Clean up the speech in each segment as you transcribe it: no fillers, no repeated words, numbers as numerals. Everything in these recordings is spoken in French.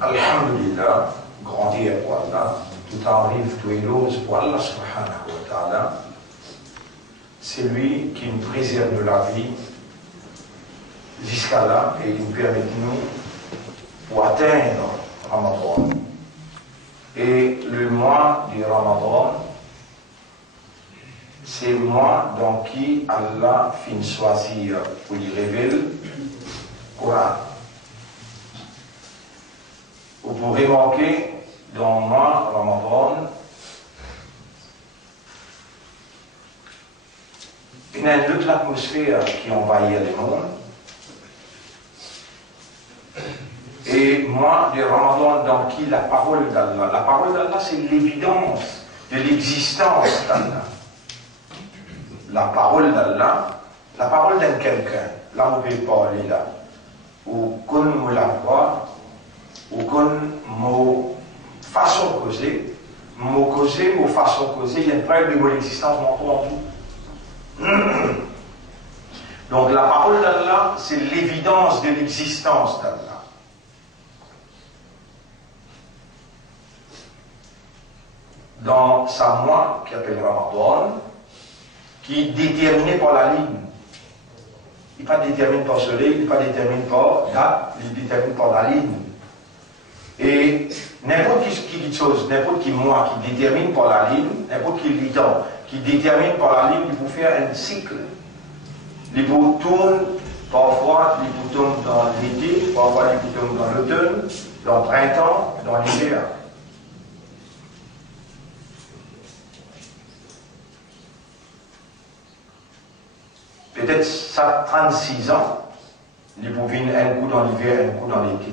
Alhamdulillah, grandir pour Allah, tout arrive, tout est rose pour Allah subhanahu wa ta'ala. C'est lui qui nous préserve la vie jusqu'à là et il nous permet de nous pour atteindre Ramadan. Et le mois du Ramadan, c'est le mois dans qui Allah finit choisir pour lui révéler le Coran. Vous pourrez remarquer dans le mois Ramadan, il y a une autre atmosphère qui envahit le monde. Et moi, du Ramadan, dans qui la parole d'Allah, c'est l'évidence de l'existence d'Allah. La parole d'Allah, la parole d'un quelqu'un, là où on peut parler là, ou qu'on me la voit, ou qu'on me façon de causer, mon façon de causer, il y a une preuve de mon existence, en tout. Donc la parole d'Allah, c'est l'évidence de l'existence d'Allah. Dans sa mois qui appelle Ramadan, qui est déterminé par la ligne. Il n'est pas déterminé par soleil, il n'est pas déterminé par date, il est déterminé par la ligne. Et n'importe qui chose, n'importe qui mois qui détermine par la ligne, n'importe qui temps qui détermine par la ligne, il faut faire un cycle. Il faut tourner, parfois il faut tourner dans l'été, parfois il faut tourner dans l'automne, dans le printemps, dans l'hiver. Peut-être ça 36 ans, il faut venir un coup dans l'hiver, un coup dans l'été.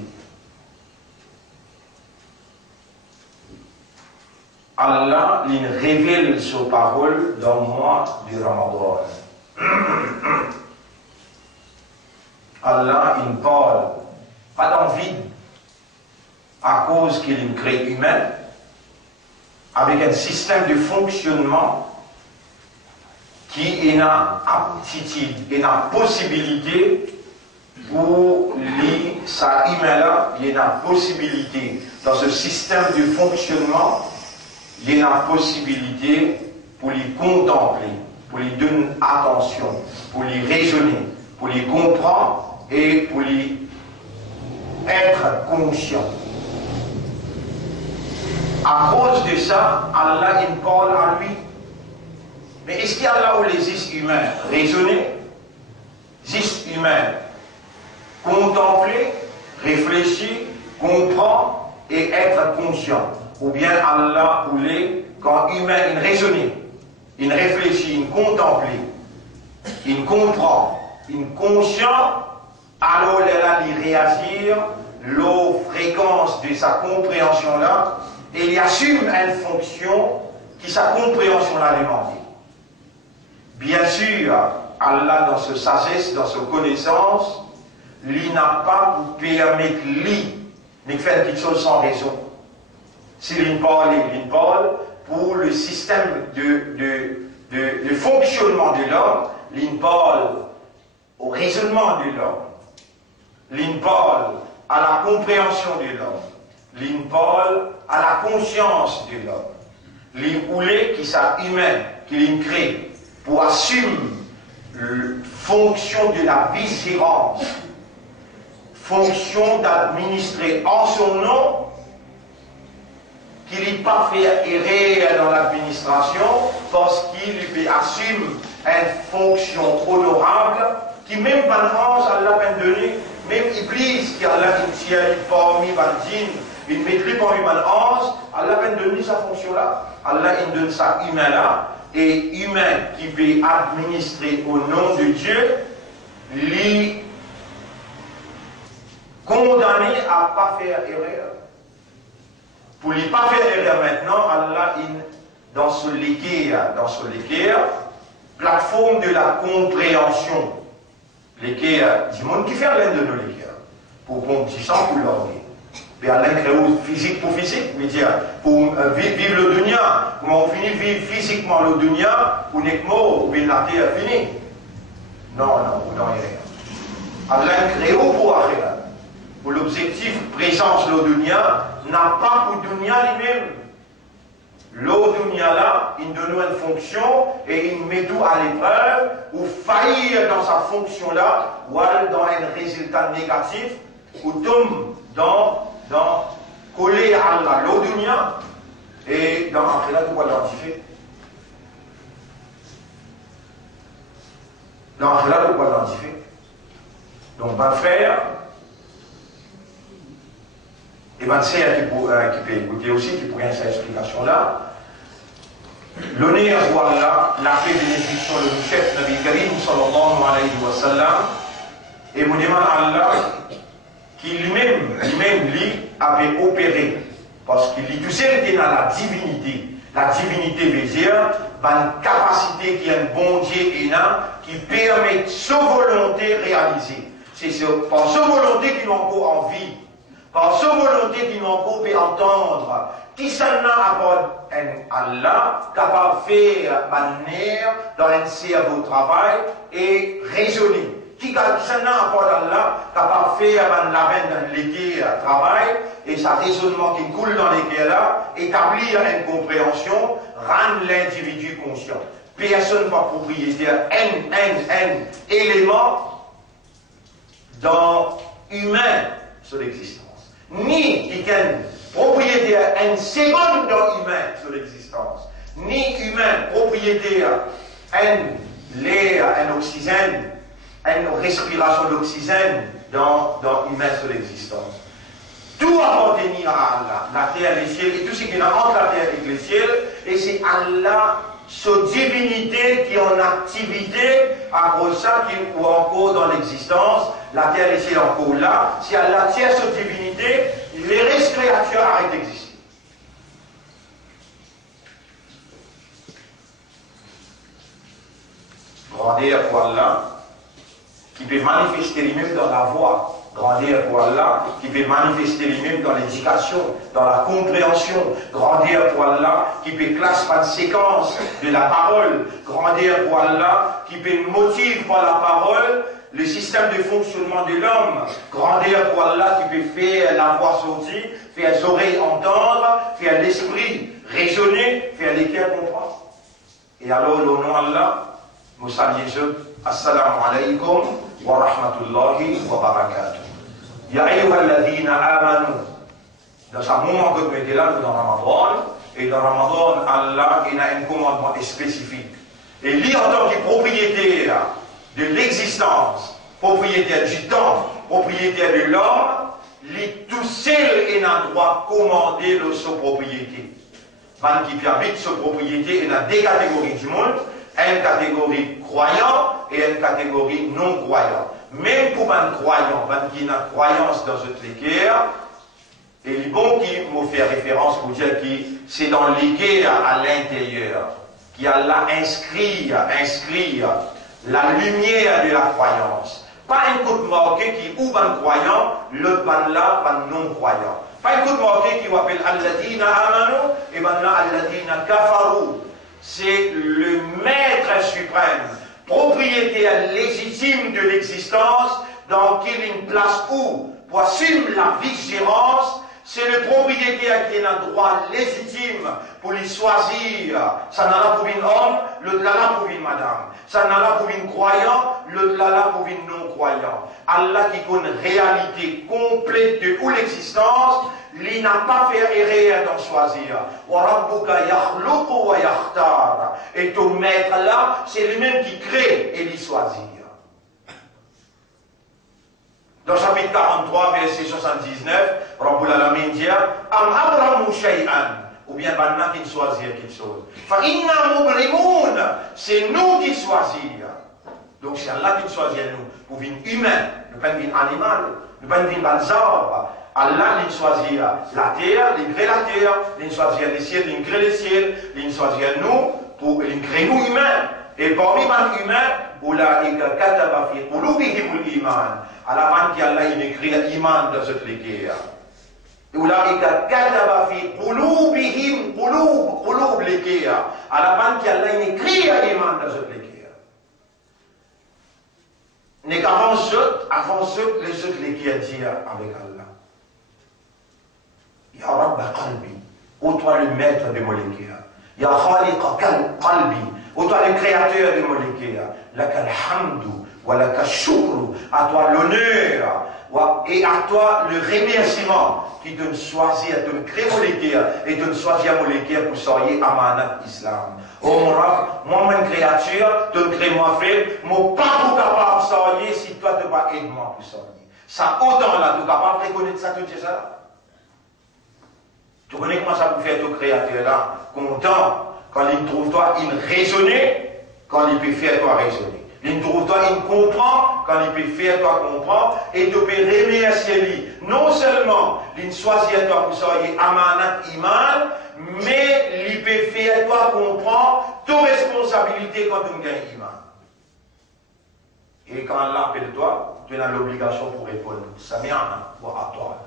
Allah il révèle sa parole dans le mois du Ramadan. Allah il parle pas dans le vide à cause qu'il crée humain avec un système de fonctionnement qui est une aptitude, une possibilité pour lui, ça humain-là, il y a une possibilité dans ce système de fonctionnement, il y a une possibilité pour lui contempler, pour lui donner attention, pour lui raisonner, pour lui comprendre et pour lui être conscient. À cause de ça, Allah il parle à lui. Mais est-ce qu'il y a là où les humains raisonner, humains contempler, réfléchir, comprendre et être conscient? Ou bien Allah voulait, quand humain il raisonne, il réfléchit, il contemple, il comprend, il conscient, alors il réagir, la fréquence de sa compréhension là, et il assume une fonction qui sa compréhension l'a demandé. Bien sûr, Allah, dans sa sagesse, dans sa connaissance, lui n'a pas pour permettre lui de faire quelque chose sans raison. Si l'il parle pour le système de fonctionnement de l'homme, l'il parle au raisonnement de l'homme, l'il parle à la compréhension de l'homme, l'il parle à la conscience de l'homme, l'il voulait qu'il soit humain, qu'il crée, pour assumer la fonction de la vigilance, fonction d'administrer en son nom, qu'il n'est pas fait errer dans l'administration, parce qu'il assume une fonction honorable, qui même Banrance, Allah peine donné, même Iblis, qui Allah initié parmi Banjin, il maîtrise parmi Banrance, Allah peine donné sa fonction-là. Allah il donne ça humain-là. Et humain qui veut administrer au nom de Dieu, lui condamné à ne pas faire erreur. Pour ne pas faire erreur maintenant, Allah, dans ce l'équerre, plateforme de la compréhension, l'équerre du monde qui fait l'un de nos l'équerre, pour qu'on dise ça pour l'orgueil. Mais Allah crée physique pour physique, mais dire, pour vivre le dunya, comment on finit vivre physiquement le dunya, ou n'est que mort, ou bien la terre finie. Non, non, non, rien. Allah crée pour akhirat. pour l'objectif présence le dunya, n'a pas pour dunya lui-même. Le dunya là, il donne une fonction et il met tout à l'épreuve, ou faillir dans sa fonction là, ou aller dans un résultat négatif, ou tombe dans coller à Allah, le dunya, et dans l'akhirat, tout va l'identifier. Dans l'akhirat, tout va l'identifier. Donc, mon frère, et ma sœur qui peut écouter aussi, qui pourrait cette explication-là, l'honneur pour Allah, la paix et bénédiction de notre chef Nabi Karim, sallallahu alayhi wa sallam, et mon demande à Allah, qui lui-même, lui, avait opéré, parce qu'il est tout seul qui est dans la divinité. La divinité veut dire, une capacité qui est un bon Dieu et qui permet sa volonté réaliser. C'est par sa volonté qu'il nous encore envie. Par sa volonté qui nous encore peut entendre, qui s'en apporte un Allah capable de faire manière dans un cerveau travail et raisonner. Qui s'en apporte Allah capable de faire la veine dans l'équerre travail et sa raisonnement qui coule dans l'équerre là, établir une compréhension, rendre l'individu conscient. Personne ne va propriétaire un élément dans humain sur l'existence. Ni qui propriétaire une seconde dans humain sur l'existence, ni humain propriétaire un l'air, un oxygène, une respiration d'oxygène dans humain sur l'existence. Tout appartenir à Allah, la terre, les ciels, et tout ce qui est entre la terre et les ciels, et c'est Allah, sa divinité qui est en activité, à cause de ça, qui est encore dans l'existence, la terre et les ciels encore là. Si Allah tient sa divinité, les restes créatures arrêtent d'exister. Grandeur pour Allah, qui peut manifester lui-même dans la voix. Grandeur pour Allah, qui peut manifester lui-même dans l'éducation, dans la compréhension. Grandeur pour Allah, qui peut classer par séquence de la parole. Grandeur pour Allah, qui peut motiver par la parole le système de fonctionnement de l'homme. Grandeur pour Allah, qui peut faire la voix sortir, faire les oreilles entendre, faire l'esprit raisonner, faire les cœurs comprendre. Et alors, le nom d'Allah, nous saluons. Assalamu alaikum wa rahmatullahi wa barakatuh. Ya ayyuhalladhina amanu. Dans ce moment que nous mettons là, nous dans Ramadan, et dans Ramadan, Allah il a un commandement spécifique. Et lui, en tant que propriétaire de l'existence, propriétaire du temps, propriétaire de l'homme, lui tout seul est un droit commandé de sa propriété. Quand qui habite sa propriété, il y a deux catégories du monde. Une catégorie croyant et une catégorie non croyant. Même pour un croyant, qui a une croyance dans cette équerre, et les bons qui m'ont fait référence pour dire que c'est dans l'équerre à l'intérieur, qui a là inscrit la lumière de la croyance. Pas un coup de marqué qui ouvre un croyant, l'autre ban là, un non croyant. Pas un coup de marqué qui appelle Alladina amanu et maintenant Alladina kafaru. C'est le maître suprême, propriétaire légitime de l'existence, dans qui il y a une place où, pour assumer la vigilance, c'est le propriétaire qui a un droit légitime pour lui choisir. Ça n'a là pour une homme, l'autre là pour une madame. Ça n'a là pour une croyant, l'autre là pour une non-croyant. Allah qui connaît une réalité complète de où l'existence, il n'a pas fait erreur d'en choisir. Et ton maître là, c'est lui-même qui crée et lui choisit. Dans chapitre 43, verset 79, Rabbul Alamin dit Am abramu shay'an, ou bien Banna qui choisit quelque chose. Fa inna mubrimoun, c'est nous qui choisissons. Donc c'est Allah qui choisit nous. Pour une humain, nous pas une animal, nous pas une banzar. Allah il choisit la terre, il crée la terre, il choisit les ciels, il crée les ciels, il choisit nous pour il crée nous humains. Et parmi les humains, Oulaïka kataba fi qulubihimul iman. À la fin qui Allah il écrit l'iman dans cette l'équerre. Oulaïka kataba fi qulubihim qulub l'équerre. À la fin qui Allah il écrit l'iman dans cette l'équerre. n'est qu'avant ce, les qui a dit avec Allah. Ya Rabb Qalbi, ô toi le maître de Molékia. Ya Khaliqa Qalbi, ô toi le créateur de Molékia. Laka alhamdu, wa laka shukru, à toi l'honneur, et à toi le remerciement qui te choisit, te crée Molékia, et te choisit à Molékia pour soyer amanat Islam. Oh mon Rabb, moi-même créature, te crée moi fait, mon pas tout capable de soyer si toi te pas aider moi pour soyer. Ça autant là, tu capable de reconnaître ça, tout ça. Tu connais comment ça peut faire ton créateur là, content, quand il trouve toi, il raisonne, quand il peut faire toi raisonner. Il trouve toi, il comprend, quand il peut faire toi comprendre, et tu peux remercier lui. Non seulement, il choisit toi pour soyer amanat iman, mais il peut faire toi comprendre toute responsabilité quand tu gagnes iman. Et quand Allah appelle toi, tu as l'obligation pour répondre. Sami'na wa ata'na.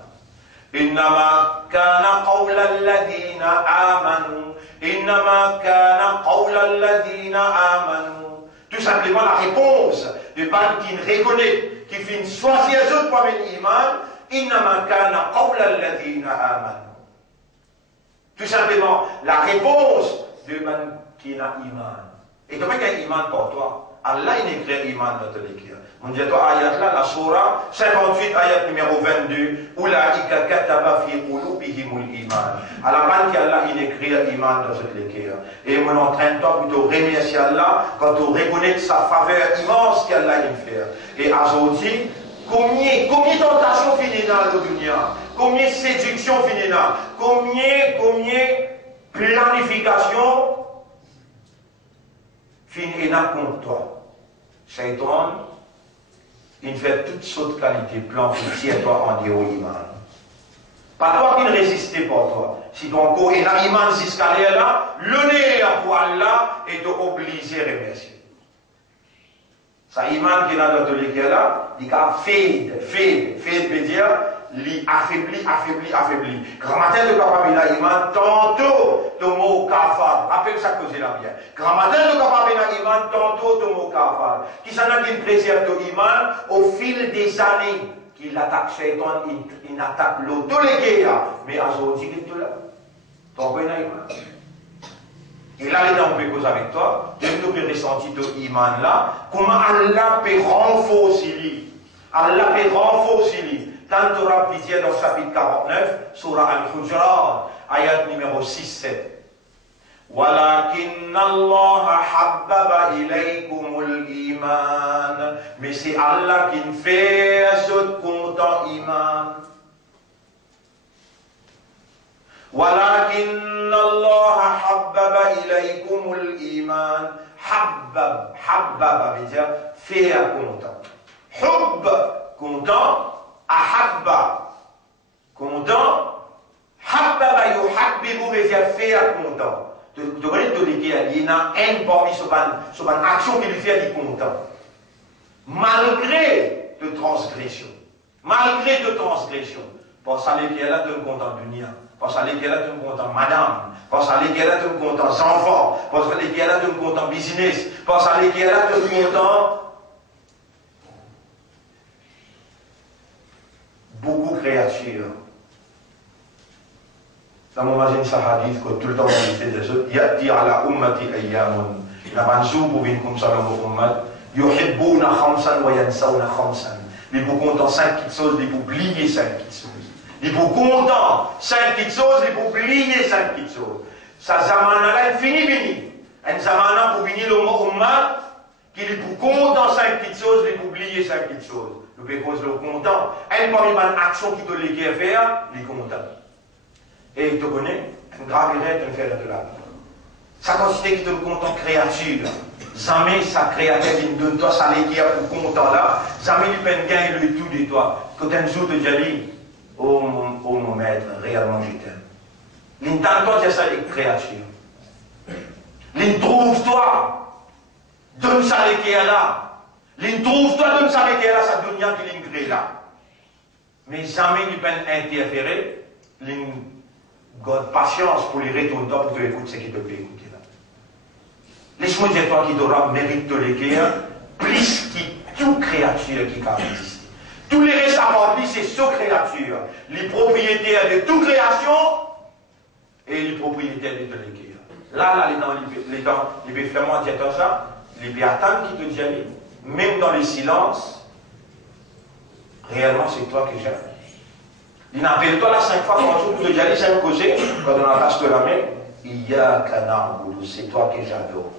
إنما كان قول الذين آمنوا إنما كان قول الذين آمنوا. Tout simplement la réponse de ban qui reconnaît, qui fait choisir les autres pour l'iman. إنما كان قول الذين آمنوا. Tout simplement la réponse de ban qui n'a iman. Et comment qu'il y a iman pour toi? Allah il écrit iman dans ton écrit. On dit toi ayat là la sourate 58 ayat numéro 22 Ulaika kataba fi qulubihimul iman. Allah man qui Allah il écrit iman dans cette écrit. Et on entraîne toi pour te remercier Allah quand tu reconnais sa faveur immense qu'Allah il fait. Et aujourd'hui combien tentations féminines dans la dunya, combien séduction féminine, combien planification féminine contre toi. Shaitan, il fait toutes sortes de qualités, plans pour tirer toi en dire au iman. Pas toi qui ne résistait pour toi. Si ton corps est là, iman jusqu'à là, l'honneur pour Allah et te obligé à remercier. Ça iman qui est dans notre école là, il a fade veut dire, il affaibli. Grammaire de capable là, iman, tantôt, ton mot kafar. Appelle ça que c'est la bien. Grammaire de capable là, iman, tantôt, ton mot kafar. Qui s'en a qui préserve ton iman au fil des années. Qu'il attaque Shaitan, il attaque l'autre, tous les guerres. Mais aujourd'hui, il est tout là. Ton bon iman. Et là, on peut causer avec toi, tu peux ressentir ton iman là, comment Allah peut renforcer lui. Allah peut renforcer lui. Tant tu auras dit dans le chapitre 49, surah Al-Hujurat, ayat numéro 6-7. وَلَكِنَّ اللَّهَ حَبَّبَ إِلَيْكُمُ الْإِيمَانَ. Mais c'est Allah qui fait ce content iman. ولكن الله حبب إليكم الإيمان. حبب veut dire faire content. حب content, أحب content, حبب يحبب veut dire faire content. Tu connais tout le cas, il y a un parmi sur une action qui lui fait du content. Malgré de transgression. Pour ça, les là, tu es content de dunya. Pour ça, les là, tu es content madame. Pour ça, les là, tu es content enfants. Pour ça, les là, tu es content business. Pour ça, les là, tu es content beaucoup de créatures. Dans mon magazine, ça hadith que tout le temps on fait des autres. Yati ala ummati ayyamun. La mansoub ou bin comme ça dans mon ummat. Yuhibbuna khamsan wa yansawna khamsan. Les pour content 5 petites choses, les pour oublier 5 petites choses. Les pour content 5 petites choses, les pour oublier 5 petites choses. Ça zamana là, fini. Un zamana pour venir le mot ummat, qui est pour content 5 petites choses, les pour oublier 5 petites choses. Le pécose le content. Un parmi les actions qui te les faire, les content. Et il te connaît, une grave erreur de faire de là. Ça consiste qui te content créature. Jamais sa créature qui donne toi sa léguère pour content là. Jamais il peut gagner le tout de toi. Quand un jour te dit, oh mon maître, réellement je t'aime. L'intend toi dire ça avec créature. L'introuve toi, donne sa léguère là. L'introuve toi, donne sa léguère là, sa dunya qui l'ingré là. Mais jamais il peut interférer. God patience pour les retourner pour te écouter ce qui te plaît écouter là. Laisse-moi dire toi qui t'aura mérite de l'écrire, plus toute créature qui a existé. Tous les récemment dit, c'est cette créature, les propriétaires de toute création et les propriétaires de toute l'équerre. Là, les peuvent vraiment dire ça, les peuvent attendre qui te disent, même dans le silence, réellement c'est toi que j'aime. Il n'appelle toi là 5 fois par jour pour te dire, 5 causés, quand on a passé la main, il y a un canard, c'est toi que j'adore.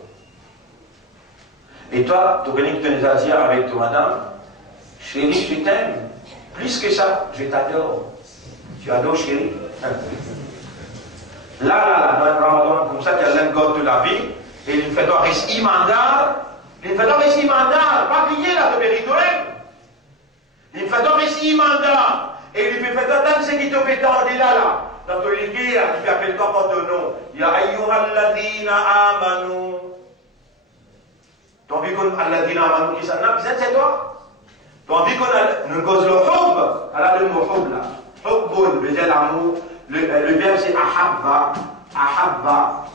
Et toi, tu connais que tu nous as dit avec toi, madame, chérie, je t'aime. Plus que ça, je t'adore. Tu adores, chérie? Là, dans le ramadan, comme ça, tu as l'engorge de la vie, et il fait toi rester imandal. Il fait toi rester imandal, pas plier là, de vérité. Il fait toi rester imandal. Et il fait toi tant ce qui te fait tendre là. Dans ton l'église, il appelle toi par ton nom. Ya ayyuhalladhina amanu. Tu as envie qu'on alladhina amanu qui s'en a, c'est toi. Tu as envie qu'on nous cause le hub, alors le mot hub là. Hubbun veut dire l'amour. Le verbe c'est ahabba. Ahabba.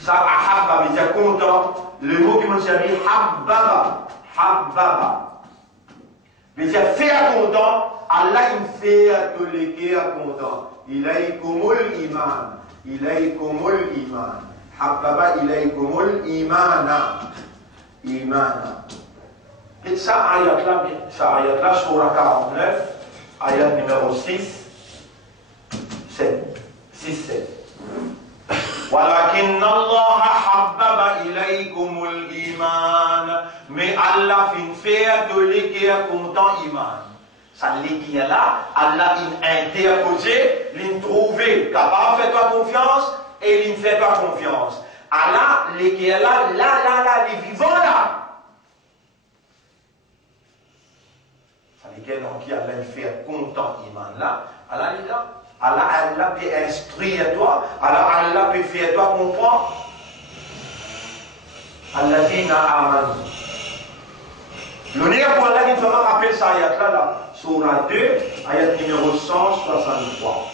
Ça, ahabba veut dire content. Le mot qui m'a servi, habbaba. Habbaba. Veut dire faire content. Allah il fait tous les guerres content. Ilaykumul iman. Ilaykumul iman. Habbaba ilaykumul imana. Imana. Et ça, ayat-là, surah 49, ayat numéro 6, 7. 6, 7. Walakin Allah habbaba ilaykumul iman. Mais Allah fait de l'équerre content iman. Ça l'équerre là, Allah il interposé, il trouvé, capable de faire toi confiance et il ne fait pas confiance. Allah, l'équerre là, les vivants là. Donc, il Allah fait content iman là, Allah est là. Allah peut instruire toi, Allah peut faire toi comprendre. Alladhina amanu. L'honneur pour Allah qui nous rappelle ça ayat là, surah 2, ayat numéro 163.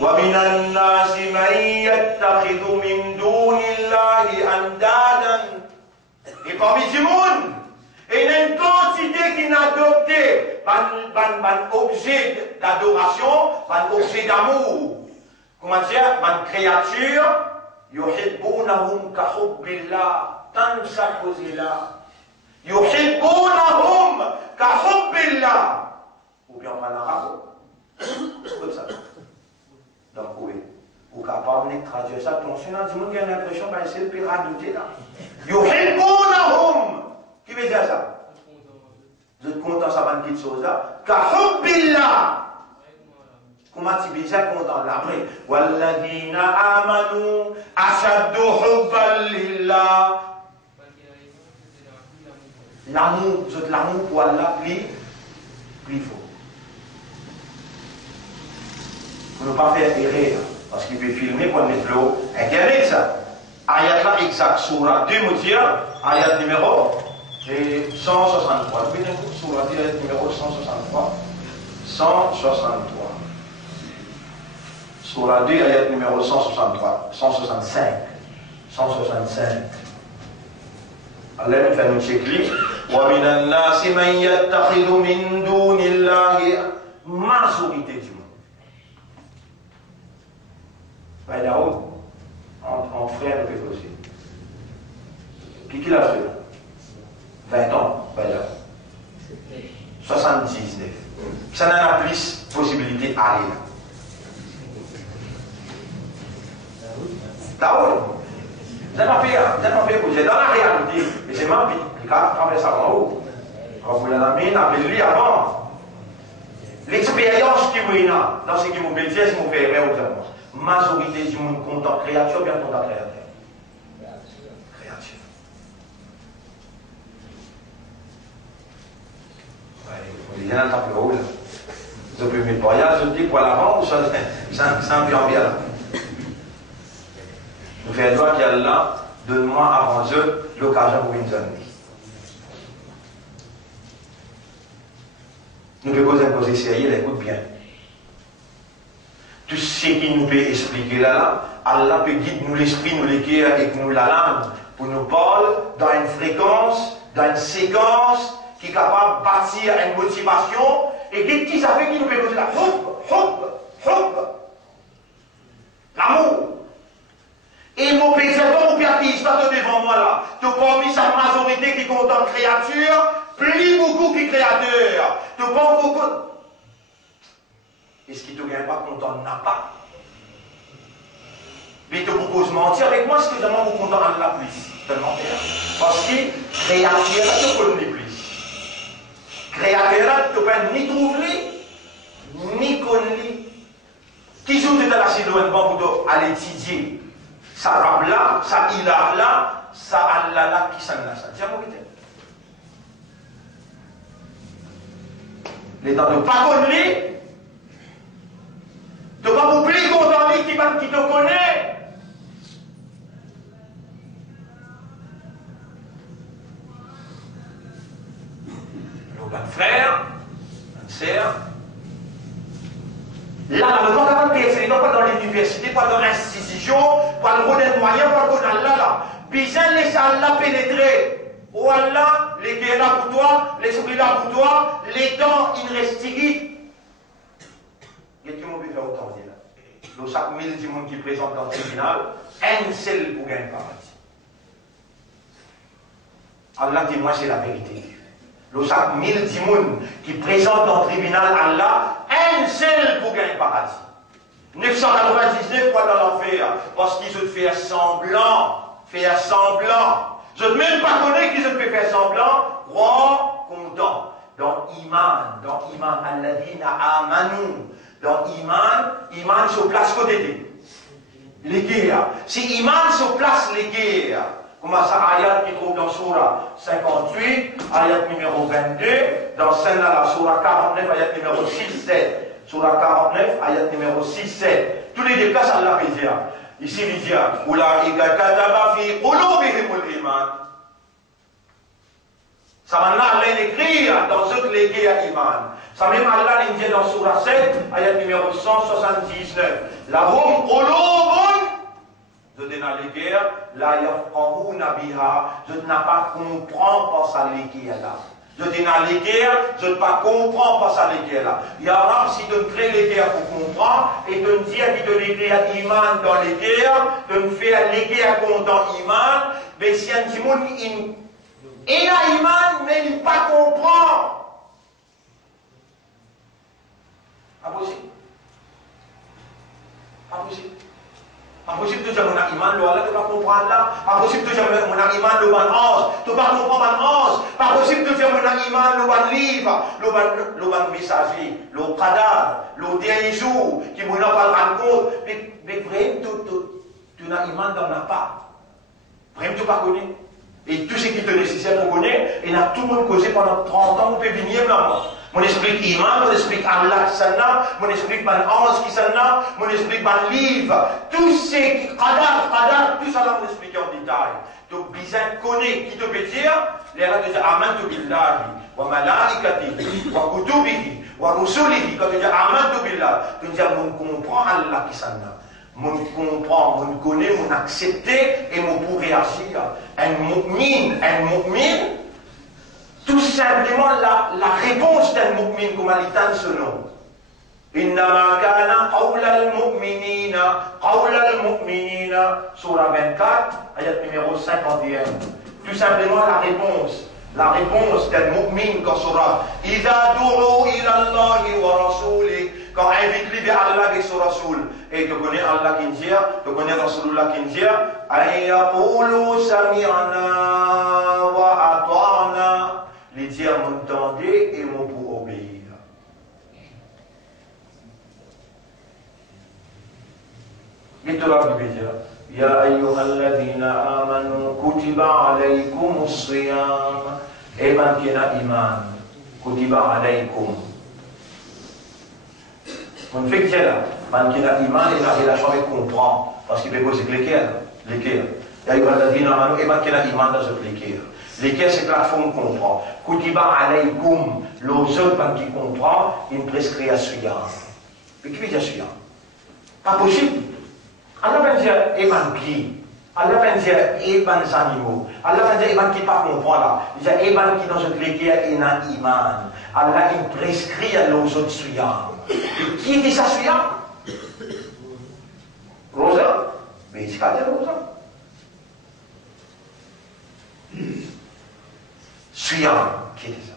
وَمِنَ النَّاسِ مَنْ يَتَّخِذُ مِنْ دُونِ اللَّهِ أَنْدَادًا. Et parmi du monde, et il y a une quantité qui n'a adopté un objet d'adoration, un objet d'amour. Comment dire, une créature, yuhibbunahum ka hubbillah, tant ça cause là. Yuhibbunahum ka hubbillah. Ou bien en arabe, comme ça. Donc oui, ou capable de traduire ça, attention, du monde qui a l'impression que c'est le pirate de là. Yuhibbunahum. Qui veut dire ça? Vous êtes content, ça va une petite chose là. Kahubbillah. Comment tu veux dire content là? Walladhina amanu ashaddu hubban lillah. L'amour, vous êtes l'amour pour Allah, plus fort. Vous ne pas faire erreur, parce qu'il peut filmer pour mettre l'eau. Internet ça. Ayat là exact, surah 2, ayat numéro. Et 163. Sur la direct numéro 163. 163. Sur la 2, ayat numéro 163. 165. 165. Allah nous fait nous checker. وَمِنَ النَّاسِ مَنْ يَتَّخِذُ مِنْ دُونِ اللَّهِ. Majorité du monde. Ben là-haut, en frère de Pécosé. Qui l'a fait? 20 ans, voilà. 79. Ça n'en a plus possibilité d'aller là. Daoud, vous avez fait bouger dans la réalité. Et c'est ma vie. Quand on ça en haut, quand vous l'avez mis, appelez-lui avant. L'expérience qui vous a, dans ce qui vous fait dire, c'est vous fait rêver aux amours. Majorité du monde content créature, bien content créateur. Il y a un peu de haut là. Vous pouvez mettre pas là, je dis pour l'avant, ça me vient bien. Nous faisons droit qu'il y a là, donne-moi avant eux l'occasion pour une zone. Nous devons imposer sérieux, écoute bien. Tout ce qui nous peut expliquer là, Allah peut guider nous l'esprit, nous l'équerre et nous la langue pour nous parler dans une fréquence dans une séquence qui est capable de bâtir une motivation, et qui ça fait qui nous fait la l'amour. Et mon père, mon père qui est devant moi là, tu as parmi sa majorité qui content créature, plus beaucoup qui créateur. Tu as pas beaucoup. Est-ce qu'il ne te gagne pas content n'a pas? Mais tu proposes mentir avec moi, est-ce que vraiment vous content en la plus? Tellement bien. Parce que créateur, tu ne connais plus. Créateur, tu ne peux ni trouver, ni connaître. Qui joue de la silhouette pour aller étudier? Ça rab là, ça ilah là, ça Allah là, qui s'en a ça. Tiens, mon les temps de pas connaître, de pas oublier qu'on t'a dit qui te connaît. Nos bons frères, bonnes sœurs, là, on ne peut pas pénétrer, non pas dans l'université, pas dans l'institution, pas dans le moyen, pas dans Allah là. Besoin de laisser Allah pénétrer. Oh Allah, les guerres là pour toi, les souris là pour toi, les dents, il reste tigui. Il y a tout le monde qui fait autant dire là. Le chaque 1000 du monde qui présente dans le tribunal, un seul pour gagner le paradis. Allah dit, moi c'est la vérité. Le chaque 1000 du monde qui présente dans le tribunal, Allah, un seul pour gagner le paradis. 999 fois dans l'enfer, parce qu'ils se fait semblant. Je ne même pas connaître qu'ils se fait faire semblant, roi content. Dans Iman, Alladina Amanu. Dans Iman se place côté les guerres. Si Iman se place les guerres, comme ça, ayat qui trouve dans Surah 58, ayat numéro 22, dans celle là, la Surah 49, ayat numéro 6-7. Surah 49, ayat numéro 6-7. Tous les déplaces, Allah peut dire. Ici, il dit, Oulaïka kataba fi qulubihimul iman. Ça maintenant, Allah écrit dans ce les guerres iman. Ça même Allah dit dans Surah 7, ayat numéro 179. Lahum qulubun, je dis dans les guerres, la yafqahuna biha, je n'ai pas comprendre par ça les guerres là. Je dis dans les guerres, je ne pas comprendre par ça les guerres là. Ya Rab, si tu me crées les guerres pour comprendre, et de me dire qu'il te les guerres iman dans les guerres, de me faire les guerres dans iman, mais si un petit monde, il a iman, mais il ne pas comprend. Impossible. Impossible. Impossible de dire mon iman, le Allah, tu ne pas comprendre là. Impossible de dire mon iman, le ban 11, tu ne pas comprendre ban 11. Impossible de dire mon iman, le ban livre, le ban messager, le qadar, le dernier jour, qui ne pas rendre compte. Mais vraiment, tu n'as iman dans la part. Vraiment, tu ne pas connais. Et tout ce qui te nécessaire pour connaître, et là, tout le monde causé pendant 30 ans, on peut venir là. Mon explique Iman, mon explique Allah qui s'en a, mon explique ban ange qui s'en a, mon explique ban livre. Tout ce qui, qadar, tout ça là, on explique en détail. Donc, bizarre connaît qui te peut dire, les gens te disent Amantu billahi, wa malaikatihi, wa kutubihi, wa rusulihi. Quand tu dis Amantu billahi, tu dis, on comprend Allah qui s'en a. On comprend, on connaît, on accepte et on peut réagir. Un mu'min, tout simplement la réponse d'un mu'min comme Alitan ce nom. Innama kana qawla al-mu'minina, surah 24, ayat numéro 51. Tout simplement la réponse d'un mu'min quand surah Idha du'u ila Allahi wa rasulih, quand invite vers Allah avec son Rasoul. Et tu connais Allah qui dit, tu connais Rasulullah qui dit, Ayyaqulu sami'na wa ata'na. Les dire m'entendez et m'ont pour obéir. Et tu l'as dit, Ya ayyuhalladhina amanu kutiba alaykum as-siyam. Et man qui a iman, kutiba alaykum. On fait que c'est là, man qui a iman, il a jamais comprendre, parce qu'il peut poser l'équerre. Ya ayyuhalladhina amanu, et man qui a iman dans ce l'équerre. L'équerre, c'est plateforme comprend. Kutiba alaykum, l'autre qui comprend, il prescrit à Suyam. Mais qui veut dire Suyam? Pas possible. Alors, on va dire, Eman qui? Allah va dire, et ben les animaux. Allah va dire, et ben qui pas comprendre là. Il dit, et ben qui dans ce cléquet, et n'a iman. Allah, il prescrit à nos autres suivants. Et qui était ça suivant? Rosa? Mais il dit, Rosa. Suivant, qui était ça?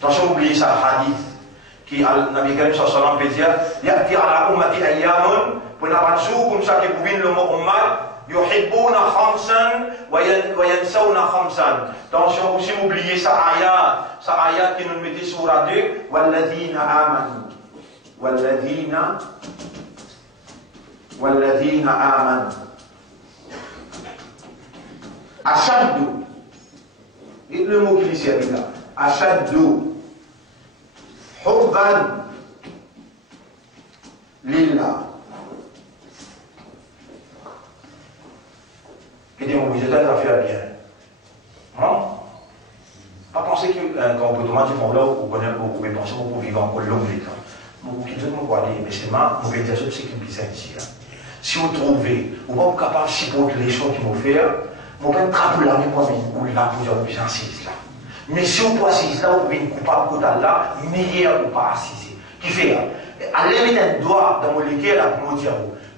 Attention, oubliez ça, le hadith. Qui, Nabi Karim sallallahu alayhi wa sallam peut dire, Ya'ti ala ummati ayyamun, pour n'a pas de jour comme ça qui pouvait le mot ummat, yuhibbuna khamsan wa yansawna khamsan. Attention aussi m'oubliez ça ayat qui nous mettait sur la 2, walladhina amanu. Walladhina amanu. Ashaddu. Et le mot qui ici avec là. Ashaddu. Hubban lillah. Et des mots, vous êtes à faire bien. Non? Pas penser que quand vous demandez mon là, vous pouvez penser que vous vivez encore long les temps. Vous qui devez me voir, mais c'est ma organisation de sécurité ici. Si vous trouvez, vous n'êtes pas capable de supporter les choses qu'ils m'ont fait, vous pouvez traper la même fois, ou là, vous avez besoin d'assister là. Mais si vous pouvez assister là, vous pouvez une coupable côté là, meilleur ou pas assister. Qui fait, allez mettre un doigt dans mon légué là pour me dire,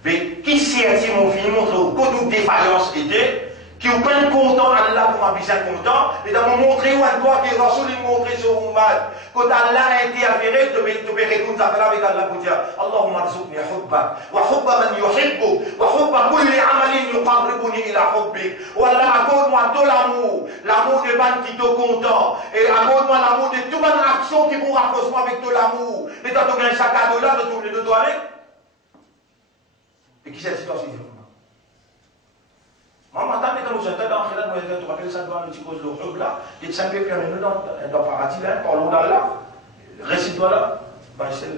mais qui sait mon film montre que toute défaillance était, qui vous prennent content Allah pour ma bien content, et dans mon montrer où un doigt qui est Rasoul, il montrer sur Ummad. Quand Allah a été affairé, tu peux répondre à ça avec Allah pour dire, Allahumma rzuqni hubba, wa hubba man yuhibbu, wa hubba kulli amalin yuqarribuni ila hubbik. Ou Allah, accorde-moi tout l'amour de ban qui te content, et accorde-moi l'amour de toute bonne action qui vous rapproche avec tout l'amour. Et quand tu as un sac à dos là, de tous les deux toilettes. Et qui c'est cette situation? Moi, maintenant, quand nous sommes dans le khilal, nous rappelle ça devant le petit cause de l'Ohub là, il s'est fait nous dans le paradis là, par l'eau d'Allah. Récite-toi là, ben c'est.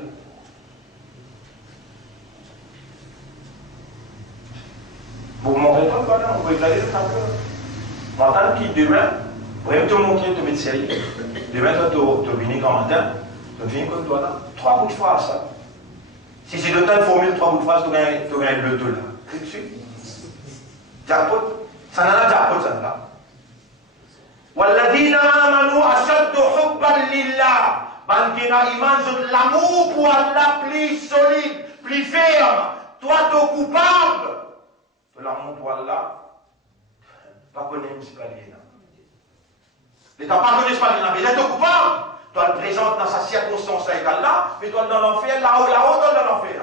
Vous montrez pas, voilà, vous pouvez regarder le tableau. Maintenant, qui demain, vous pouvez te montrer, te mettre série. Demain, tu venir comme matin, tu viens comme toi là, 3 bouts de phrase ça. Si c'est de telle formule, 3 bouts de phrase, tu gagnes le 2 là. Clique dessus. Jackpot, ça n'a pas jackpot, ça n'a. Walladhina amanu ashaddu hubban lillah. Bankina iman, l'amour pour Allah plus solide, plus ferme. Toi, tu es coupable de l'amour pour Allah. Pas connaître ce pas lié. Tu n'as pas connu ce pas lié, mais tu es coupable. Tu le présentes dans sa circonstance avec Allah, mais toi dans l'enfer, là-haut, dans l'enfer.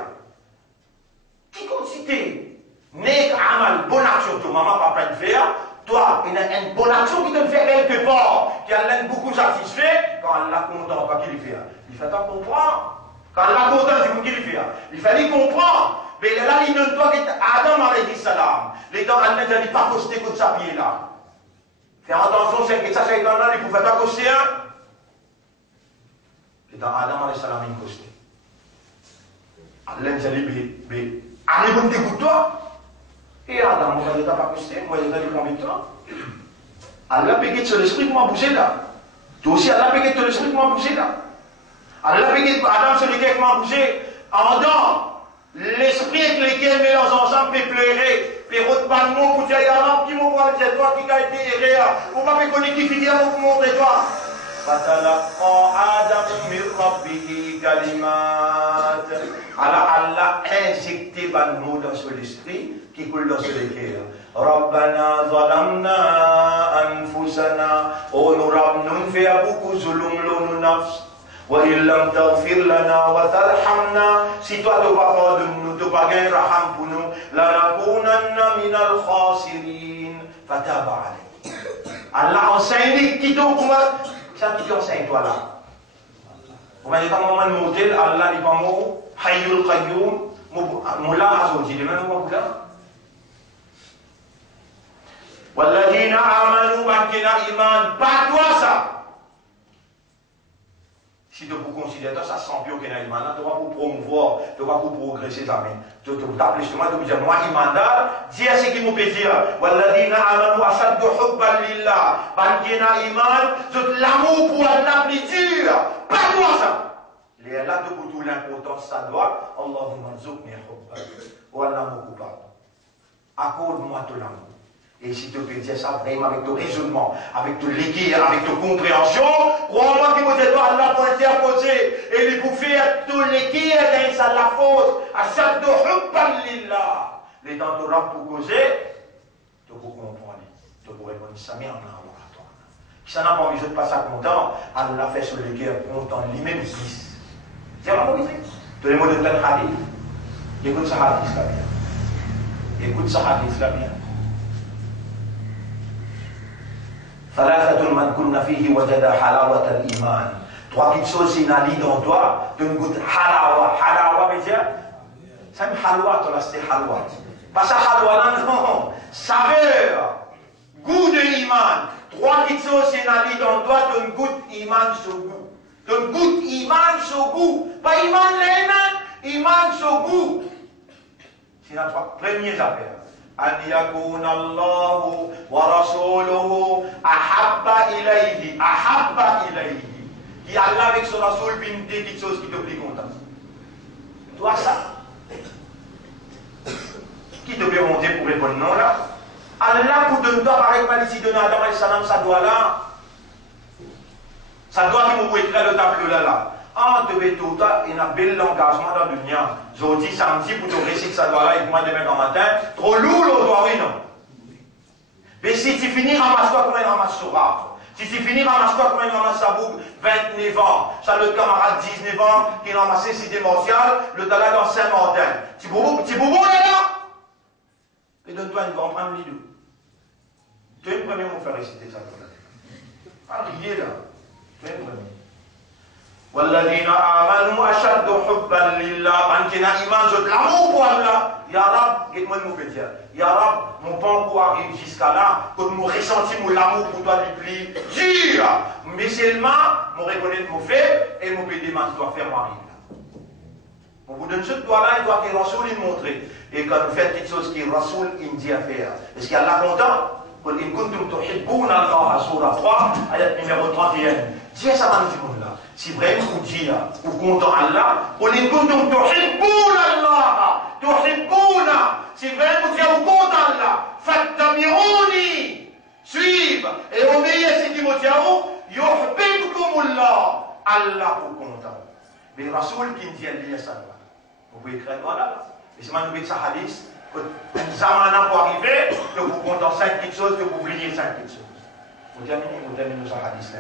Qui compte citer? Nek amal, bonne action, ton maman pas prêt de faire, toi, il y a une bonne action qui te fait quelque part, qui a l'air beaucoup satisfait, quand Allah content, pas qu'il fait. Il fait pas comprendre. Quand Allah content, c'est pour qu'il fait. Il fallait comprendre. Mais là, il donne toi, Adam alayhi salam, les dents, Allah n'a pas costé comme ça, pied là. Faire attention, c'est que ça, c'est dans là, il ne pouvait pas coster, hein. Les dents, Adam alayhi salam, il costé. Allah n'a dit, allez, vous me dégoûte-toi. Et Adam, moi, je n'ai pas costé, moi, je n'ai pas combien de temps. Allah pégué sur l'esprit pour m'emboucher là. Toi aussi, Allah pégué sur l'esprit pour m'emboucher là. Allah pégué Adam sur lequel pour m'emboucher. En dedans, l'esprit avec lequel mélange ensemble peut pleurer. Puis route pas de mots pour dire, Allah, qui m'envoie, c'est toi qui a été erré. Vous ne pouvez pas connaître qui finit pour montrer toi. فتلقى آدم من ربه كلمات. Alors Allah injecté le mot dans son esprit qui coule dans son cœur. ربنا ظلمنا أنفسنا. Oh nous nous fait beaucoup zulum l'on nafs. وإن لم تغفر لنا وترحمنا. Si toi tu vas pas de nous, tu vas gagner raham pour nous. لنكونن من الخاسرين. فتاب عليه. Allah enseigne qui donc ça qui enseigne toi là. Vous voyez pas moment de monter, Allah dit pas mot, Hayyul Qayyum, Moula Azoji, les mêmes mots là. Walladhina amanu bankina iman, pas toi ça. Si tu vous considères ça sans plus aucun iman, tu vas pour promouvoir, tu vas pour progresser ça, mais tu t'appelles justement, tu vas dire, moi imandal, dis à ce qui nous peut dire, Walladhina amanu ashaddu hubban lillah, bankina iman, l'amour pour Allah plus dur, pas toi ça. Les là, de pour tout l'importance, ça doit, Allahumma rzuqni hubban, ou Allah mon coupable. accorde-moi ton amour. Et si tu peux dire ça vraiment avec ton raisonnement, avec ton l'équilibre, avec ton compréhension, crois-moi qu'il peut être Allah pour interposer et lui pour faire tout l'équilibre et ça la faute. À chaque de hubban lillah. Les temps de rap pour causer, tu peux comprendre. Tu peux répondre ça, mais en a toi. Si ça n'a pas envie de passer content, Allah fait sur le cœur content lui-même 10. C'est vraiment bizarre. Tous les mots de plein hadith. Écoute ça hadith là bien. Écoute ça hadith là bien. ثلاثة من كن فيه وجد حلاوة الإيمان. Trois petites choses s'inalient dans toi, tu goûtes halawa. Halawa veut dire, c'est un halwa, tu l'as c'est halwa. Pas ça halwa là, non. Saveur, goût de iman. Trois petites choses s'inalient dans toi, tu goûtes iman sur goût. Tu goûtes iman sur goût. Pas iman les iman sur goût. C'est la première affaire. أن يكون الله ورسوله أحب إليه qui Allah avec son Rasoul bin des petites choses qui te plaît content. Toi ça qui te peut monter pour répondre non là. Allah pour donner toi pareil mal ici donner Adam alayhi salam ça doit là. Ça doit qu'il vous écrire le tableau là. En te tout ça, il y a un bel engagement dans le dunya. Aujourd'hui, samedi, pour te réciter ça doit là, et moi demain matin, trop lourd le doigt, oui, non. Mais si tu finis, ramasse-toi comme un ramasse Sora. Si tu finis, ramasse-toi comme un ramasse Sabouk, 29 ans. Ça, le camarade 19 ans, qui a ramassé Cité Martial, le Dala dans Saint-Martin. Petit boubou, là. Et donne-toi une grande prendre les deux. Tu es le premier à me faire réciter ça. Ah, riez là. Tu es le premier. والذين آمنوا أشد حبا لله عندنا إيمان زود l'amour pour Allah Ya Rab, dites-moi de nous dire Ya Rab, mon parcours arrive jusqu'à là que nous ressentons l'amour pour toi du plus dur mais seulement, nous reconnaître nos faits et nous péder ma doit faire moi arrive on vous donne ce doigt là, il doit que Rasoul il montre et quand vous faites quelque chose que Rasoul il dit à faire est-ce qu'il y a là content قل إن كنتم تحبون الله سورة 3 آية numéro 31 dis ça dans le monde là si vraiment vous dites ou content Allah قل إن كنتم تحبون الله تحبون si vraiment vous dites ou content Allah فاتبعوني suivez et obéissez ce qui vous dit يحببكم الله Allah vous content mais Rasoul qui dit ça vous pouvez écrire voilà et c'est maintenant ça hadith que Zamana pour arriver, que vous comptez 5 petites choses, que vous oubliez 5 petites choses. Vous terminez ce hadith là.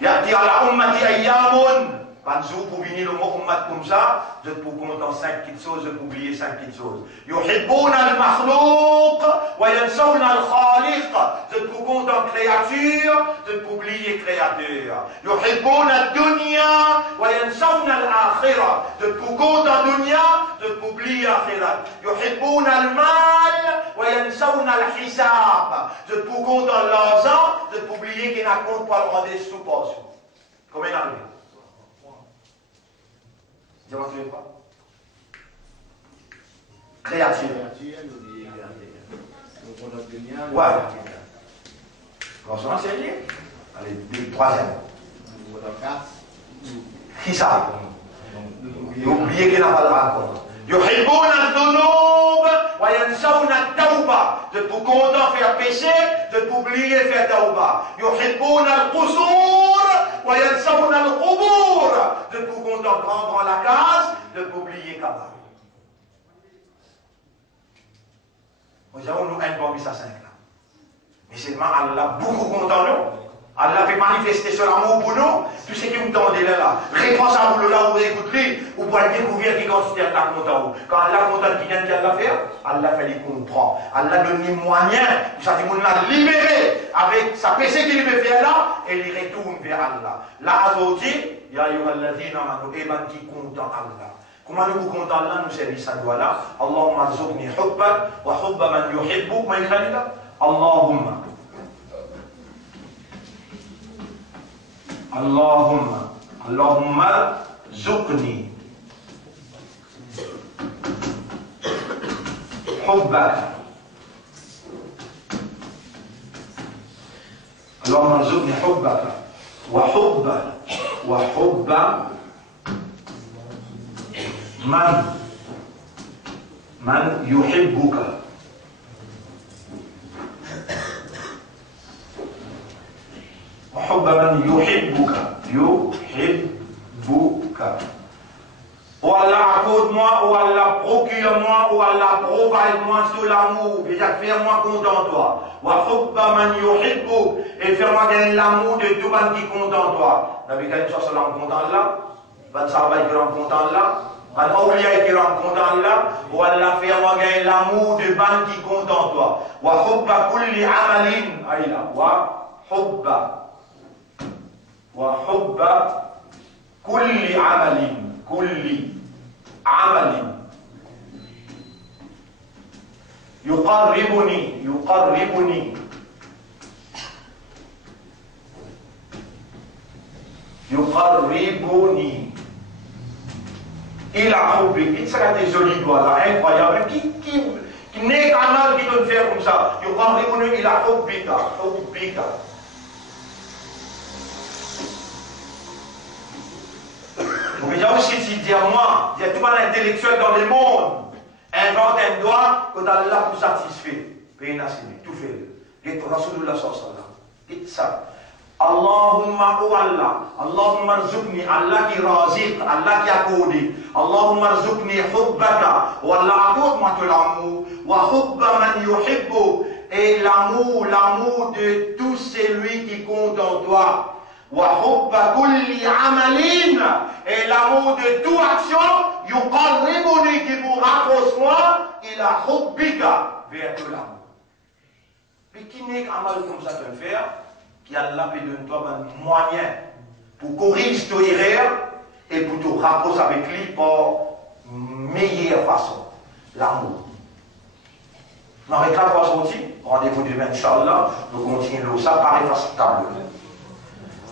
Yati ala ummati ayyamun. Quand vous pour venir le mot ummat comme ça, je peux compter 5 petites choses, je peux oublier 5 petites choses. Yuhibbuna al-makhlouq wa yansawna al-khaliq. Je peux compter créature, je peux oublier créateur. Yuhibbuna ad-dunya wa yansawna al-akhirah. Je peux compter dunya, je peux oublier akhirat. Yuhibbuna al-mal wa yansawna al-hisab. Je peux compter l'argent, je peux oublier qu'il n'a compte pas le rendre sous portion. Combien d'années? Dis-moi, tu veux pas? Créature. Ouais. Franchement, c'est lié. Allez, le troisième. Qui ça? Oubliez qu'il n'a pas de rapport. يحبون الذنوب وينسون التوبة. De tout content faire péché, de t'oublier faire tauba. يحبون القصور وينسون القبور. De tout content prendre la case, de t'oublier Kaaba. Nous avons nous un parmi ça 5 là. Mais seulement Allah beaucoup content nous. Allah fait manifester son amour pour nous. Tout ce qui vous tendez là. Réponse à vous là où vous écoutez, vous pouvez découvrir qui considère Allah content. Quand Allah content qui vient de Allah faire, Allah fait les comprendre. Allah donne les moyens. Ça dit, on l'a libéré avec sa péché qu'il veut faire là, et il retourne vers Allah. Là, aujourd'hui, il y a ayyuhalladhina amanu, et ben qui content Allah. Comment nous vous comptons Allah, nous servir ça doit là. Allahumma rzuqni hubbak wa hubba man yuhibbuk. Ma écrit là? Allahumma. اللهم زقني حبك اللهم ارزقني حبك وحب من يحبك man yuhibbuka. Oh Allah, accorde-moi, oh Allah, procure-moi, oh Allah, provide-moi sur l'amour. Déjà, fais-moi content toi. Wa hubba man yuhibbuk. Et fais-moi gagner l'amour de tout le monde qui compte en toi. Nabi Karim sallallahu content là. Van Sarbaï qui rend content là. Van Awliya qui rend content là. Oh Allah, fais-moi gagner l'amour de ban qui compte en toi. Wa hubba kulli amalin. Aïla. Wa hubba kulli amalin. كل عمل يقربني إلى حبك. Ça a des jolis doigts là, incroyable. Qui n'est qu'un mal qui doit faire comme ça. يقربني إلى حبك. Donc il y a aussi dit à moi, il y a tout le monde intellectuel dans le monde, invente un doigt que Allah pour satisfaire. Tout fait. Et Rasulullah sallallahu alayhi wa sallam. Allahumma ou Allah, Allahumma rzuqni, Allah qui raziq, Allah qui accorde. Allahumma rzuqni hubbaka, ou Allah accorde-moi de l'amour, wa hubba man yuhibbu, et l'amour de tout celui qui compte en toi. وحب كل عمل, et l'amour de toute action يقربني, qui vous rapproche moi إلى حبك, vers tout l'amour. Mais qui n'est qu'un mal comme ça te faire, qui a la paix de toi un moyen pour corriger ton erreur et pour te rapprocher avec lui par meilleure façon, l'amour. On arrête là pour sortir, rendez-vous demain Inch'Allah, nous continuons ça par effacitable.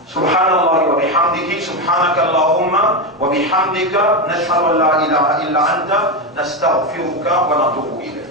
سبحان الله وبحمده سبحانك اللهم وبحمدك نشهد أن لا إله إلا أنت نستغفرك ونتوب إليك.